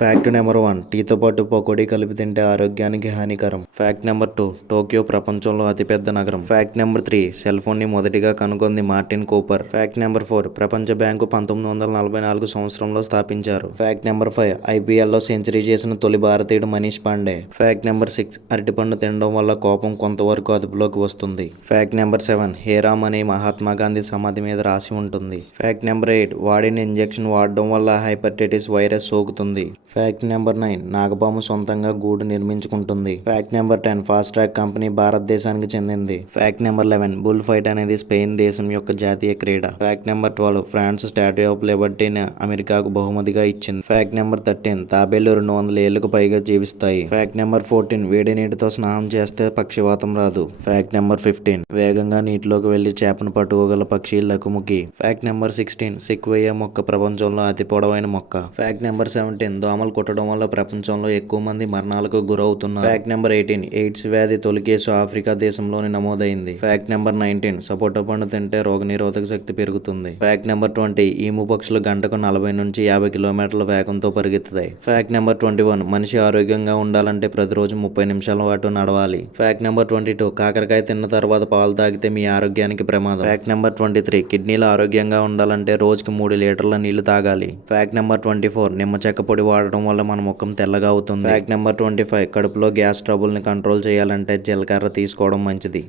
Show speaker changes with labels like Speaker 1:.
Speaker 1: Fact number one టీతో పాటు పకోడీ కలిపి తింటే ఆరోగ్యానికి హానికరం. ఫ్యాక్ట్ నెంబర్ టూ టోక్యో ప్రపంచంలో అతిపెద్ద నగరం. ఫ్యాక్ట్ నెంబర్ త్రీ సెల్ ఫోన్ని మొదటిగా కనుగొంది Martin Cooper fact number four ప్రపంచ బ్యాంకు పంతొమ్మిది వందల నలభై నాలుగు సంవత్సరంలో స్థాపించారు. ఫ్యాక్ట్ నెంబర్ ఫైవ్ ఐపీఎల్లో సెంచరీ చేసిన తొలి భారతీయుడు Manish Pandey. Fact number six అరటిపండు తినడం వల్ల కోపం కొంతవరకు అదుపులోకి వస్తుంది. ఫ్యాక్ట్ నెంబర్ సెవెన్ హేరామ్ అనే మహాత్మా గాంధీ సమాధి మీద రాసి ఉంటుంది. ఫ్యాక్ట్ నెంబర్ ఎయిట్ వాడిన ఇంజెక్షన్ వాడడం వల్ల హైపర్టైటిస్ వైరస్ సోకుతుంది. ఫ్యాక్ట్ నెంబర్ నైన్ నాగబాము సొంతంగా గూడు నిర్మించుకుంటుంది. Fact number ten fast track company భారతదేశానికి చెందింది. Fact number eleven bull fight అనేది స్పెయిన్ దేశం యొక్క జాతీయ క్రీడ. Fact number twelve France statue of లిబర్టీని అమెరికాకు బహుమతిగా ఇచ్చింది. ఫ్యాక్ట్ నెంబర్ థర్టీన్ తాబేలు రెండు వందల ఏళ్ళకు పైగా జీవిస్తాయి. ఫ్యాక్ట్ నెంబర్ ఫోర్టీన్ వేడి నీటితో స్నానం చేస్తే పక్షివాతం రాదు. ఫ్యాక్ట్ నెంబర్ ఫిఫ్టీన్ వేగంగా నీటిలోకి వెళ్ళి చేపను పట్టుకోగల పక్షి లకుముకి. ఫ్యాక్ట్ నెంబర్ సిక్స్టీన్ సిక్వయ్య మొక్క ప్రపంచంలో అతి పొడవైన మొక్క. ఫ్యాక్ట్ నెంబర్ సెవెంటీన్ దోమలు కుట్టడం వల్ల ప్రపంచంలో ఎక్కువ మంది మరణాలకు గురవుతున్నారు. ఫ్యాక్ట్ నెంబర్ ఎయిటీన్ ఎయిడ్స్ వ్యాధి తొలి కేసు ఆఫ్రికా దేశంలోని నమోదైంది. ఫ్యాక్ట్ నెంబర్ నైన్టీన్ సపోటా పండు తింటే రోగనిరోధక శక్తి పెరుగుతుంది. ఫ్యాక్ట్ నెంబర్ ట్వంటీ ఈము పక్షులు గంటకు నలభై నుంచి యాభై కిలోమీటర్ల వేగంతో పరిగెత్తుతాయి. ఫ్యాక్ట్ నెంబర్ ట్వంటీ వన్ మనిషి ఆరోగ్యంగా ఉండాలంటే ప్రతిరోజు ముప్పై నిమిషాల పాటు నడవాలి. ఫ్యాక్ట్ నెంబర్ ట్వంటీ టూ కాకరకాయ తిన్న తర్వాత పాలు తాగితే మీ ఆరోగ్యానికి ప్రమాదం. ఫ్యాక్ట్ నెంబర్ ట్వంటీ త్రీ కిడ్నీలు ఆరోగ్యంగా ఉండాలంటే రోజుకి మూడు లీటర్ల నీళ్ళు తాగాలి. ఫ్యాక్ట్ నెంబర్ ట్వంటీ ఫోర్ నిమ్మ చెక్క పొడి తాగడం వల్ల మన ముఖం తెల్లగా అవుతుంది. Fact number twenty five. కడుపులో గ్యాస్ ట్రబుల్ని కంట్రోల్ చేయాలంటే జీలకర్ర తీసుకోవడం మంచిది.